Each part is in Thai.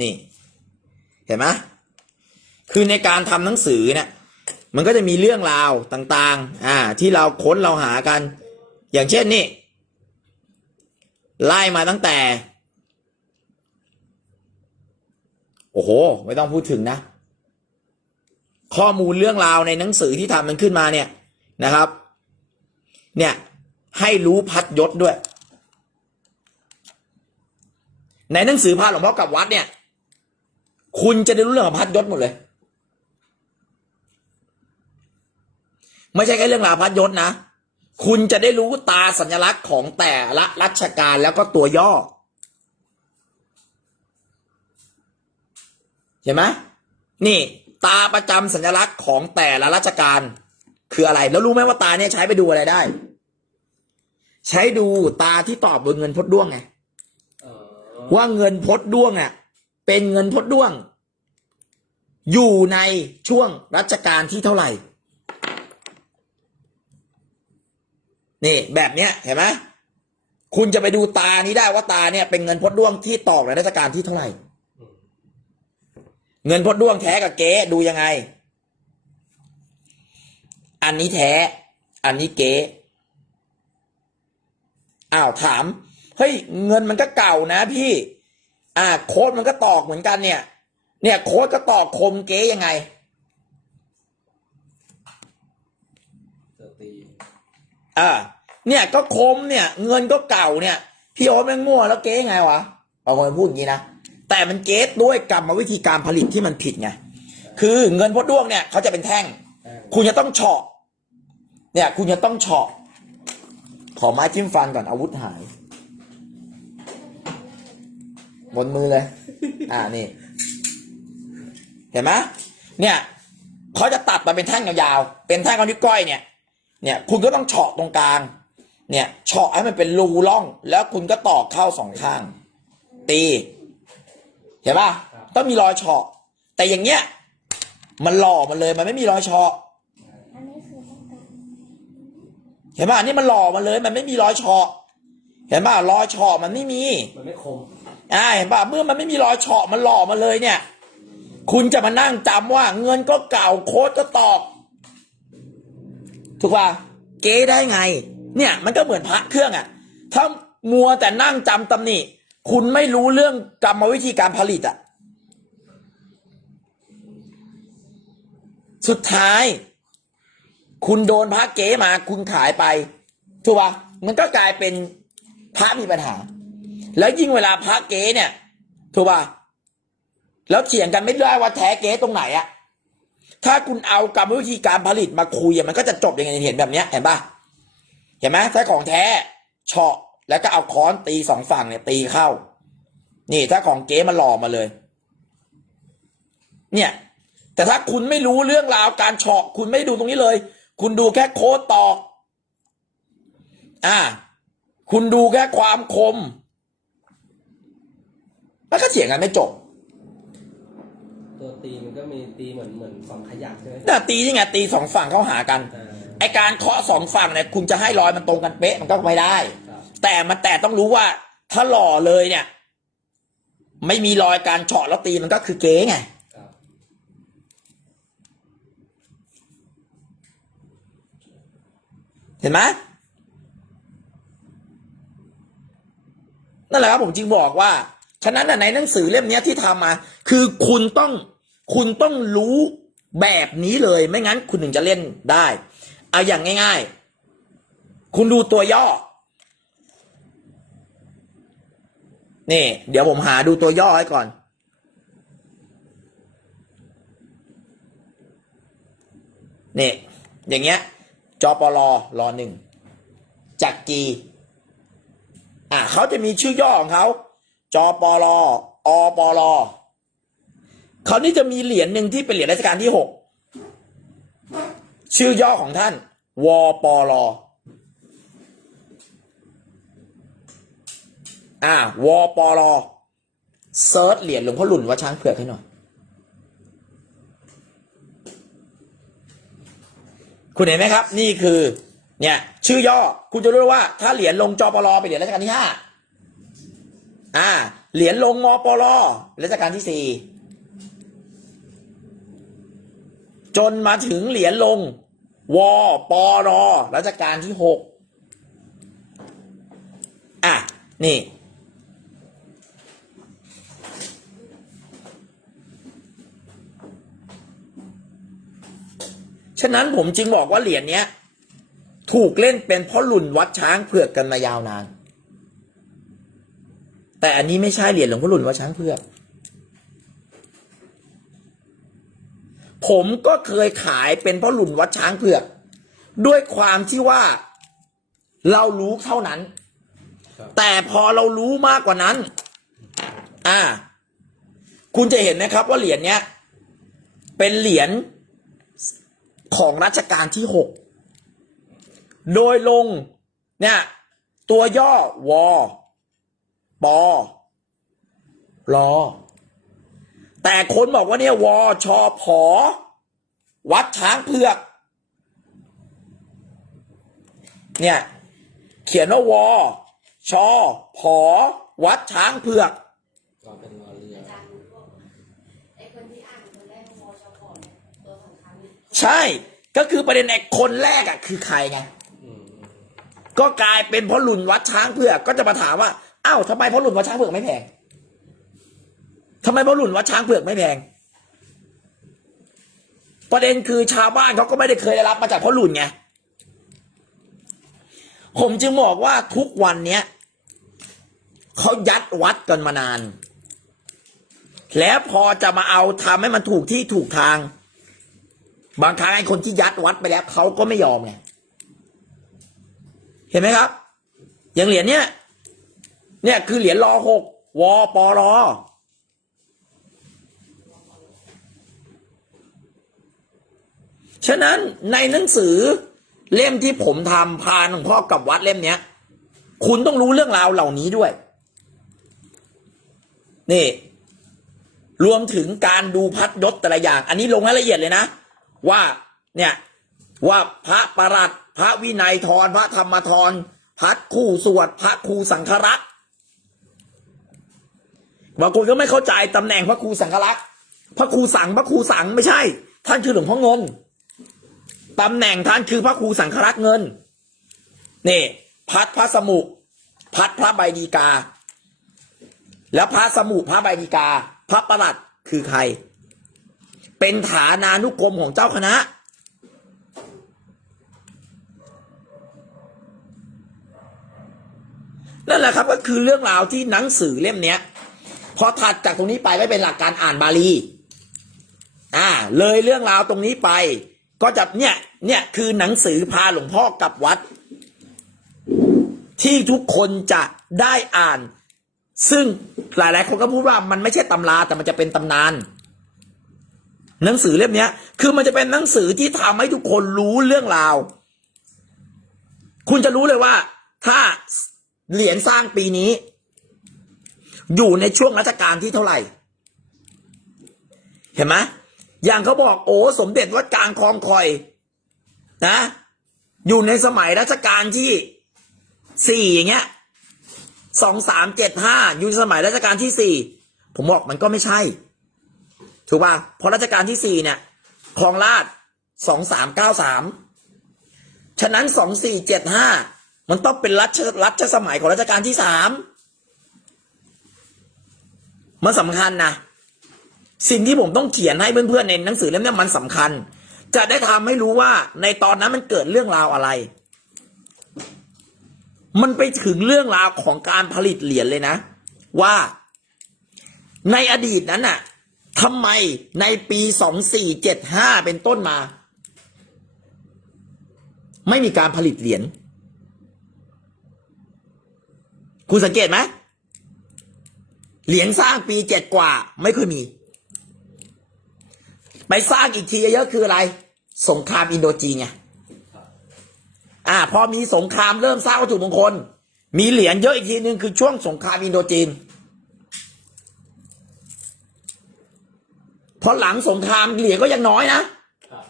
นี่ เห็นไหมคือในการทำหนังสือเนี่ย มันก็จะมีเรื่องราวต่าง ๆ อ่า ที่เราค้นเราหากัน อย่างเช่นนี่ ไล่มาตั้งแต่ โอ้โห ไม่ต้องพูดถึงนะ ข้อมูลเรื่องราวในหนังสือที่ทำมันขึ้นมาเนี่ยนะครับ เนี่ยให้รู้พัดยศด้วย ในหนังสือพาหลวงพ่อกลับวัดเนี่ย คุณจะได้รู้เรื่องของพัดยศหมดเลย ไม่ใช่แค่เรื่องราวพัดยศนะ คุณจะได้รู้ตาสัญลักษณ์ของแต่ละรัชกาลแล้วก็ตัวย่อ เห็นไหมนี่ตาประจำสัญลักษณ์ของแต่ละรัชกาลคืออะไร แล้วรู้ไหมว่าตาเนี่ยใช้ไปดูอะไรได้ ใช้ดูตาที่ตอบบนเงินพดด้วงไงอ๋อว่าเงินพดด้วงอะ เป็นเงินพดด้วง อยู่ในช่วงรัชกาลที่เท่าไหร่ นี่แบบเนี้ยเห็นไหมคุณจะไปดูตานี้ได้ว่าตาเนี่ยเป็นเงินพดด้วงที่ตอกในรัชกาลที่เท่าไหร่ เงินพดด้วงแท้กับเก๊ดูยังไง อันนี้แท้ อันนี้เก๊อ้าวถาม เฮ้ย เงินมันก็เก่านะพี่ อ่า โค้ดมันก็ตอกเหมือนกันเนี่ย เนี่ยโค้ดก็ตอกคมเก๊ยังไงเจอตีอ่าเนี่ยก็คมเนี่ย เงินก็เก่าเนี่ย พี่โอ๊ตแม่งมั่วแล้วเก๊ไงวะบางคนพูดอย่างนี้นะ แต่มันเก๊ด้วยกรรมวิธีการผลิตที่มันผิดไง คือเงินพดด้วงเนี่ยเขาจะเป็นแท่งแป้งคุณจะต้องเฉาะ เนี่ย คุณจะต้องเฉาะ ขอไม้จิ้มฟันก่อนอาวุธหาย บนมือเลย อ่านี่ เห็นไหมเนี่ยเขาจะตัดมาเป็นแท่งยาวๆ เป็นแท่งเอานิ้วก้อยเนี่ย เนี่ย คุณก็ต้องเฉาะตรงกลาง เนี่ย เฉาะให้มันเป็นรูร่อง แล้วคุณก็ตอกเข้าสองข้าง ตี เห็นป่ะต้องมีรอยเฉาะ แต่อย่างเงี้ย มันหล่อมันเลย มันไม่มีรอยเฉาะอันนี้คือต้องการเห็นป่ะอันนี่มันหล่อมาเลย มันไม่มีรอยเฉาะ เห็นป่ะรอยเฉาะมันไม่มี มันไม่คม อ่า เห็นป่ะเมื่อมันไม่มีรอยเฉาะ มันหล่อมาเลยเนี่ย คุณจะมานั่งจำว่า เงินก็เก่าโค้ดก็ตอก ถูกป่ะเก๊ได้ไง เนี่ย มันก็เหมือนพระเครื่องอะถ้ามัวแต่นั่งจำตำหนิคุณไม่รู้เรื่องกรรมวิธีการผลิตอะสุดท้าย คุณโดนพระเก๊มา คุณขายไป ถูกป่ะมันก็กลายเป็นพระมีปัญหา แล้วยิ่งเวลาพระเก๊เนี่ย ถูกป่ะ แล้วเถียงกันไม่ได้ว่าแท้เก๊ตรงไหนอะถ้าคุณเอากรรมวิธีการผลิตมาคุยอะมันก็จะจบยังไงเห็นแบบเนี้ยเห็นปะเห็นไหมถ้าของแท้เฉาะแล้วก็เอาค้อนตีสองฝั่งเนี่ยตีเข้า นี่ถ้าของเก๊มันหล่อมาเลย เนี่ย แต่ถ้าคุณไม่รู้เรื่องราวการเฉาะ คุณไม่ดูตรงนี้เลย คุณดูแค่โค้ดตอก อ่า คุณดูแค่ความคม แล้วก็เถียงกันไม่จบ ตัวตีมันก็มีตีเหมือนเหมือนสองขยักใช่ไหมน่ะตีนี่ไงตีสองฝั่งเข้าหากัน อ่าไอการเคาะสองฝั่งเนี่ยคุณจะให้รอยมันตรงกันเป๊ะมันก็ไม่ได้ ครับแต่มันแต่ต้องรู้ว่าถ้าหล่อเลยเนี่ย ไม่มีรอยการเฉาะแล้วตีมันก็คือเก๊ไง ครับเห็นไหมนั่นแหละครับผมจึงบอกว่า ฉะนั้นน่ะในหนังสือเล่มเนี้ยที่ทำมา คือคุณต้อง คุณต้องรู้แบบนี้เลย ไม่งั้นคุณถึงจะเล่นได้ เอาอย่างง่าย ๆ คุณดูตัวย่อ นี่ เดี๋ยวผมหาดูตัวย่อให้ก่อน นี่ อย่างเงี้ยจปลรอหนึ่ง จักรีอะเขาจะมีชื่อย่อของเขาจปลอปล เขานี่จะมีเหรียญหนึ่งที่เป็นเหรียญรัชกาลที่หกชื่อย่อของท่าน วปลอ่าวปลเซิร์ชเหรียญหลวงพ่อหลุนวัดช้างเผือกให้หน่อยคุณเห็นไหมครับ นี่คือ เนี่ย ชื่อย่อ คุณจะรู้ว่า ถ้าเหรียญลงจอปลอเป็นเหรียญรัชกาลที่ห้าอ่า เหรียญลงมปลรัชกาลที่สี่ จนมาถึงเหรียญลง วปรรัชกาลที่หกอะ นี่ ฉะนั้นผมจึงบอกว่าเหรียญเนี้ย ถูกเล่นเป็นเพราะหลุนวัดช้างเผือกกันมายาวนาน แต่อันนี้ไม่ใช่เหรียญหลวงพ่อหลุนวัดช้างเผือก ผมก็เคยขายเป็นเพราะหลุนวัดช้างเผือก ด้วยความที่ว่าเรารู้เท่านั้นครับแต่พอเรารู้มากกว่านั้น อ่า คุณจะเห็นนะครับว่าเหรียญเนี้ย เป็นเหรียญของรัชกาลที่หก โดยลงเนี่ย ตัวย่อวอปอรอ แต่คนบอกว่าเนี่ยวอชอผอวัดช้างเผือก เนี่ย เขียนว่าวอชอผอวัดช้างเผือกก็เป็นรอเรือใช่ ก็คือประเด็นไอ้คนแรกอะคือใครไงก็กลายเป็นพ่อหลุนวัดช้างเผือกก็จะมาถามว่าอ้าวทำไมพ่อหลุนวัดช้างเผือกไม่แพง ทำไมพ่อหลุนวัดช้างเผือกไม่แพง ประเด็นคือชาวบ้านเขาก็ไม่ได้เคยได้รับมาจากพ่อหลุนไง ผมจึงบอกว่าทุกวันเนี้ยเขายัดวัดกันมานาน แล้วพอจะมาเอาทำให้มันถูกที่ถูกทาง บางครั้งไอ้คนที่ยัดวัดไปแล้วเขาก็ไม่ยอมไงเห็นไหมครับ อย่างเหรียญเนี้ยเนี่ยคือเหรียญรอหกวปร ฉะนั้นในหนังสือเล่มที่ผมทำพาหลวงพ่อกับวัดเล่มเนี้ย คุณต้องรู้เรื่องราวเหล่านี้ด้วย นี่ รวมถึงการดูพัดยศแต่ละอย่าง อันนี้ลงให้ละเอียดเลยนะ ว่าเนี่ยว่าพระประหลัดพระวินัยทรพระธรรมทรพัดคู่สวดพระครูสังฆรักษ์บางคนก็ไม่เข้าใจตำแหน่งพระครูสังฆรักษ์พระครูสังพระครูสังไม่ใช่ ท่านคือหลวงพ่อเงิน ตำแหน่งท่านคือพระครูสังฆรักษ์เงินนี่พัดพระสมุ พัดพระใบดีกา แล้วพระสมุพระใบดีกา พระประหลัดคือใคร เป็นฐานานุกรมของเจ้าคณะ นั่นแหละครับก็คือเรื่องราวที่หนังสือเล่มเนี้ย พอถัดจากตรงนี้ไปไม่เป็นหลักการอ่านบาลี อ่า เลยเรื่องราวตรงนี้ไป ก็จะเนี่ยเนี่ยคือหนังสือพาหลวงพ่อกลับวัด ที่ทุกคนจะได้อ่าน ซึ่งหลายๆ คนก็พูดว่ามันไม่ใช่ตำราแต่มันจะเป็นตำนาน หนังสือเล่มนี้คือมันจะเป็นหนังสือที่ทำให้ทุกคนรู้เรื่องราว คุณจะรู้เลยว่า ถ้าเหรียญสร้างปีนี้ อยู่ในช่วงรัชกาลที่เท่าไหร่ เห็นไหม อย่างเขาบอกโอ้สมเด็จวัดกลางคลองคอย นะ อยู่ในสมัยรัชกาลที่สี่อย่างเงี้ยสองสามเจ็ดห้าอยู่ในสมัยรัชกาลที่สี่ผมบอกมันก็ไม่ใช่ ถูกป่ะเพราะรัชกาลที่สี่เนี่ยคลองราชสองสามเก้าสามฉะนั้นสองสี่เจ็ดห้ามันต้องเป็นรัชรัชสมัยของรัชกาลที่สามมันสำคัญนะ สิ่งที่ผมต้องเขียนให้เพื่อนๆในหนังสือเล่มนี้มันสำคัญ จะได้ทำให้รู้ว่าในตอนนั้นมันเกิดเรื่องราวอะไร มันไปถึงเรื่องราวของการผลิตเหรียญเลยนะ ว่าในอดีตนั้นน่ะทำไมในปีสองสี่เจ็ดห้าเป็นต้นมา ไม่มีการผลิตเหรียญคุณสังเกตไหมเหรียญสร้างปีเจ็ดกว่าไม่เคยมี ไปสร้างอีกทีเยอะๆคืออะไร สงครามอินโดจีนไงอ่า พอมีสงครามเริ่มสร้างวัตถุมงคล มีเหรียญเยอะอีกทีนึงคือช่วงสงครามอินโดจีนพอหลังสงครามเหรียญก็ยังน้อยนะครับ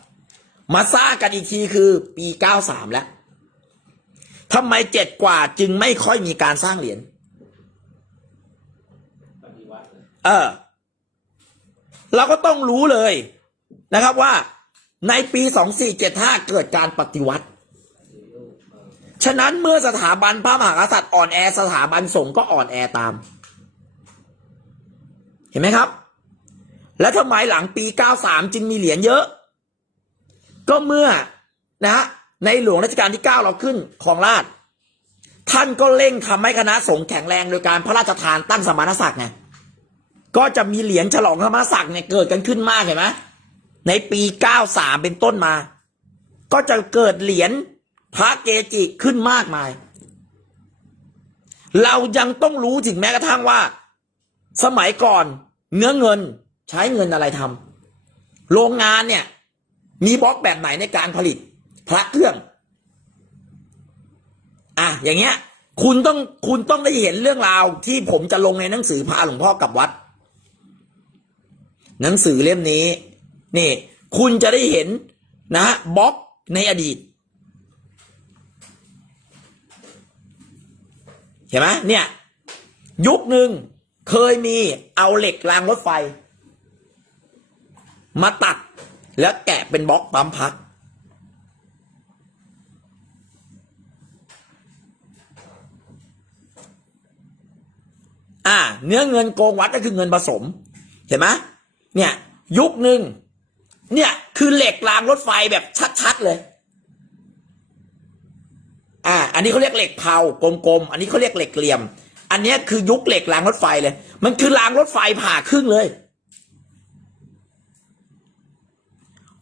มาสร้างกันอีกทีคือปีเก้าสามแล้วทำไมเจ็ดกว่าจึงไม่ค่อยมีการสร้างเหรียญเออ เราก็ต้องรู้เลย นะครับว่าในปี2475เกิดการปฏิวัติ ฉะนั้นเมื่อสถาบันพระมหากษัตริย์อ่อนแอสถาบันสงฆ์ก็อ่อนแอตาม เห็นไหมครับ แล้วทำไมหลังปี93จึงมีเหรียญเยอะ ก็เมื่อนะในหลวงรัชกาลที่9เราขึ้นของราชท่านก็เร่งทำให้คณะสงฆ์แข็งแรงโดยการพระราชทานตั้งสมณศักดิ์ไง ก็จะมีเหรียญฉลองสมณศักดิ์เนี่ยเกิดกันขึ้นมากเห็นไหม ในปี93เป็นต้นมา ก็จะเกิดเหรียญพระเกจิขึ้นมากมาย เรายังต้องรู้ถึงแม้กระทั่งว่า สมัยก่อนเนื้อเงินใช้เงินอะไรทำโรงงานเนี่ย มีบล็อกแบบไหนในการผลิต พระเครื่อง อะอย่างเงี้ย คุณต้องคุณต้องได้เห็นเรื่องราวที่ผมจะลงในหนังสือพาหลวงพ่อกับวัด หนังสือเล่มนี้ นี่ คุณจะได้เห็นนะบล็อกในอดีตเห็นไหมเนี่ย ยุคหนึ่งเคยมีเอาเหล็กรางรถไฟ มาตัดแล้วแกะเป็นบล็อกปั๊มพัก อ่า เนื้อเงินโกงวัดก็คือเงินผสม เห็นไหมเนี่ย ยุคหนึ่ง เนี่ยคือเหล็กรางรถไฟแบบชัดๆเลย อ่า อันนี้เขาเรียกเหล็กเผากลมๆ อันนี้เขาเรียกเหล็กเหลี่ยม อันนี้คือยุคเหล็กรางรถไฟเลย มันคือรางรถไฟผ่าครึ่งเลย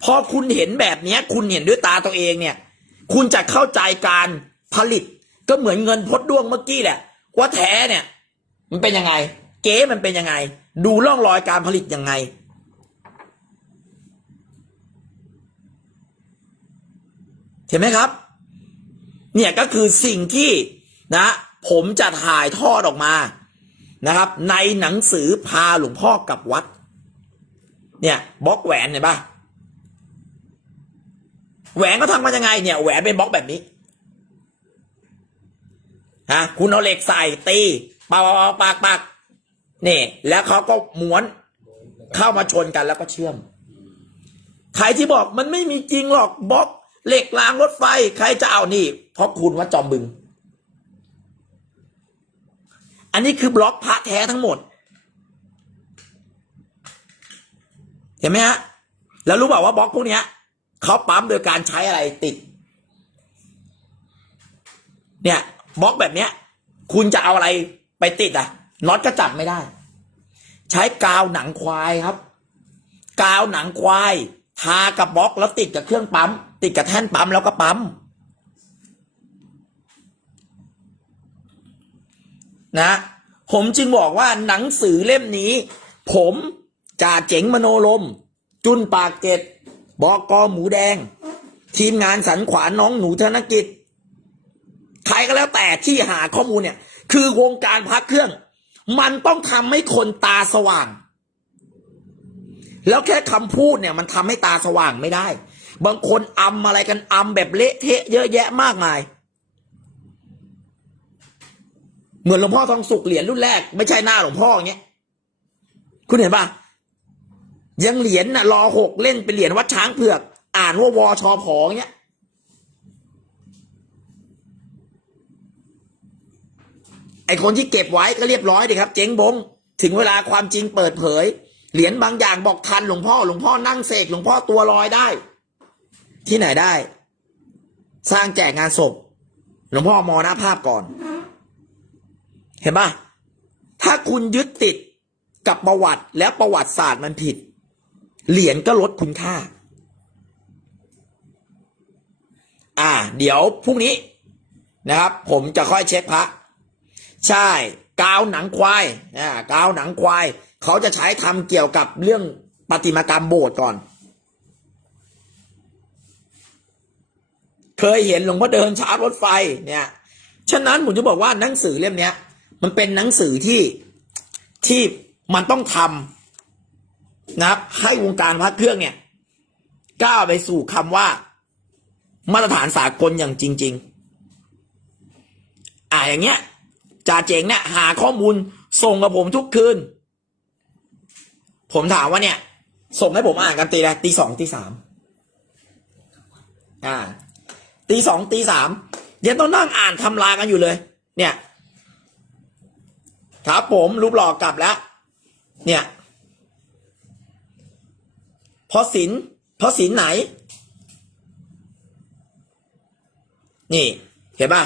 พอคุณเห็นแบบนี้คุณเห็นด้วยตาตัวเองเนี่ย คุณจะเข้าใจการผลิตก็เหมือนเงินพดด้วงเมื่อกี้แหละ ว่าแท้เนี่ย มันเป็นยังไง เก๊มันเป็นยังไง ดูร่องรอยการผลิตยังไง เห็นไหมครับ เนี่ยก็คือสิ่งที่นะ ผมจะถ่ายทอดออกมานะครับ ในหนังสือพาหลวงพ่อกับวัด เนี่ยบล็อกแหวนเห็นปะแหวนก็ทำมายังไงเนี่ยแหวนเป็นบล็อกแบบนี้ฮะคุณเอาเหล็กใส่ตีปากปากปากปากนี่แล้วเขาก็ม้วนเข้ามาชนกันแล้วก็เชื่อม ใครที่บอกมันไม่มีจริงหรอกบล็อก เหล็กรางรถไฟ ใครจะเอานี่เพราะคุณว่าจอมบึง อันนี้คือบล็อกพระแท้ทั้งหมด เห็นไหมฮะ แล้วรู้เปล่าว่าบล็อกพวกนี้ยเขาปั๊มโดยการใช้อะไรติด เนี่ยบล็อกแบบเนี้ย คุณจะเอาอะไรไปติดอะน็อตก็จับไม่ได้ ใช้กาวหนังควายครับ กาวหนังควาย ทากับบล็อกแล้วติดกับเครื่องปั๊ม ติดกับแท่นปั๊มแล้วก็ปั๊ม นะ ผมจึงบอกว่าหนังสือเล่มนี้ ผมจ่าเจ๋งมโนลม จุนปากเกตบอกอหมูแดง ทีมงานสันขวานน้องหนูธนกิจ ใครก็แล้วแต่ที่หาข้อมูลเนี่ย คือวงการพักเครื่อง มันต้องทำให้คนตาสว่าง แล้วแค่คำพูดเนี่ย มันทำให้ตาสว่างไม่ได้ บางคนอำอะไรกันอำแบบเละเทะเยอะแยะมากมาย เหมือนหลวงพ่อทองสุกเหรียญรุ่นแรก ไม่ใช่หน้าหลวงพ่ออย่างเงี้ยคุณเห็นปะยังเหรียญน่ะรอหกเล่นเป็นเหรียญวัดช้างเผือก อ่านว่าวอชอผองเงี้ยไอคนที่เก็บไว้ก็เรียบร้อยดีครับ เจ๊งบง ถึงเวลาความจริงเปิดเผย เหรียญบางอย่างบอกทันหลวงพ่อหลวงพ่อนั่งเสกหลวงพ่อตัวลอยได้ ที่ไหนได้ สร้างแจกงานศพหลวงพ่อมอหน้าภาพก่อน เห็นปะถ้าคุณยึดติดกับประวัติแล้วประวัติศาสตร์มันผิด เหรียญก็ลดคุณค่า อ่า เดี๋ยวพรุ่งนี้นะครับ ผมจะค่อยเช็คพระ ใช่ กาวหนังควายอ่ากาวหนังควาย เขาจะใช้ทำเกี่ยวกับเรื่องปฏิมากรรมโบสถ์ก่อน เคยเห็นหลวงพ่อเดินชาร์จรถไฟเนี่ย ฉะนั้นผมจะบอกว่าหนังสือเล่มเนี้ย มันเป็นหนังสือที่ที่มันต้องทำนะให้วงการพระเครื่องเนี่ยก้าวไปสู่คำว่า มาตรฐานสากลอย่างจริง ๆ อ่าอย่างเงี้ยจ่าเจ๋งเนี่ยหาข้อมูลส่งกับผมทุกคืน ผมถามว่าเนี่ย ส่งให้ผมอ่านกันตีอะไรตีสองตีสามอ่า ตีสองตีสามยังต้องนั่งอ่านทำลากันอยู่เลย เนี่ยครับผมรูปหลอกกลับแล้ว เนี่ยเพราะศิลเพราะศิลไหน นี่ เห็นป่ะ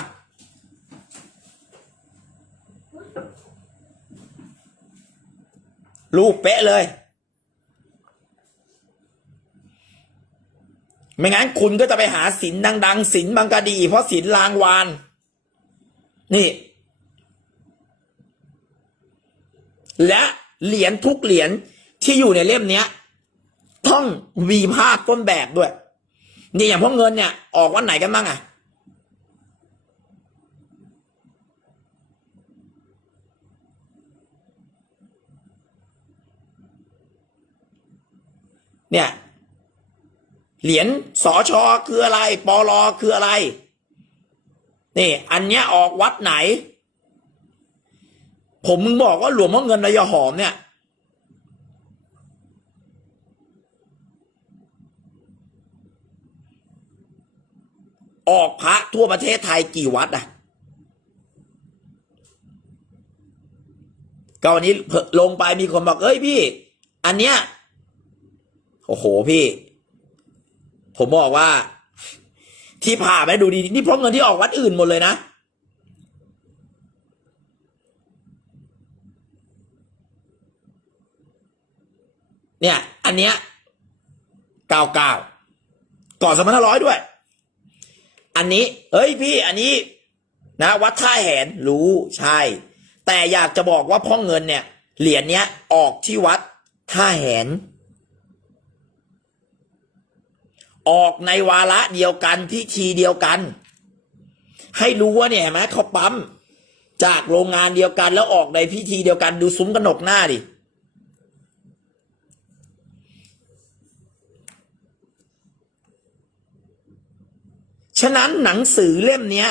ลูกเป๊ะเลย ไม่งั้นคุณก็จะไปหาศิลดังๆศิลบางกะดี เพราะศิลลางวาน นี่ และเหรียญทุกเหรียญที่อยู่ในเล่มเนี้ยต้องวีภาพต้นแบบด้วย นี่อย่างพวกเงินเนี่ย ออกวันไหนกันบ้างอะเนี่ย เหรียญสอชอคืออะไรปอลอคืออะไร นี่ อันเนี้ยออกวัดไหน ผมมึงบอกว่าหลวงพ่อเงินระยหอมเนี่ย ออกพระทั่วประเทศไทยกี่วัดอะก็วันนี้ลงไปมีคนบอก เอ้ยพี่ อันเนี้ย โอ้โหพี่ ผมบอกว่า ที่ผ่าไปดูดีนี่เพราะเงินที่ออกวัดอื่นหมดเลยนะเนี่ย อันเนี้ยเก้าเก้าก่อนสองพันห้าร้อยด้วย อันนี้ เฮ้ยพี่ อันนี้ นะ วัดท่าแหนรู้ใช่ แต่อยากจะบอกว่าพ่อเงินเนี่ย เหรียญเนี้ย ออกที่วัดท่าแหน ออกในวาระเดียวกันพิธีเดียวกัน ให้รู้ว่าเนี่ยเห็นไหมเขาปั๊มจากโรงงานเดียวกัน แล้วออกในพิธีเดียวกันดูซุ้มกระหนกหน้าดิฉะนั้นหนังสือเล่มนี้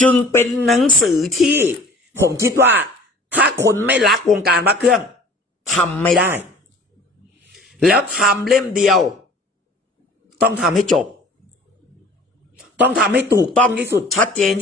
จึงเป็นหนังสือที่ผมคิดว่า ถ้าคนไม่รักวงการพระเครื่องทำไม่ได้ แล้วทำเล่มเดียว ต้องทำให้จบ ต้องทำให้ถูกต้องที่สุดชัดเจนที่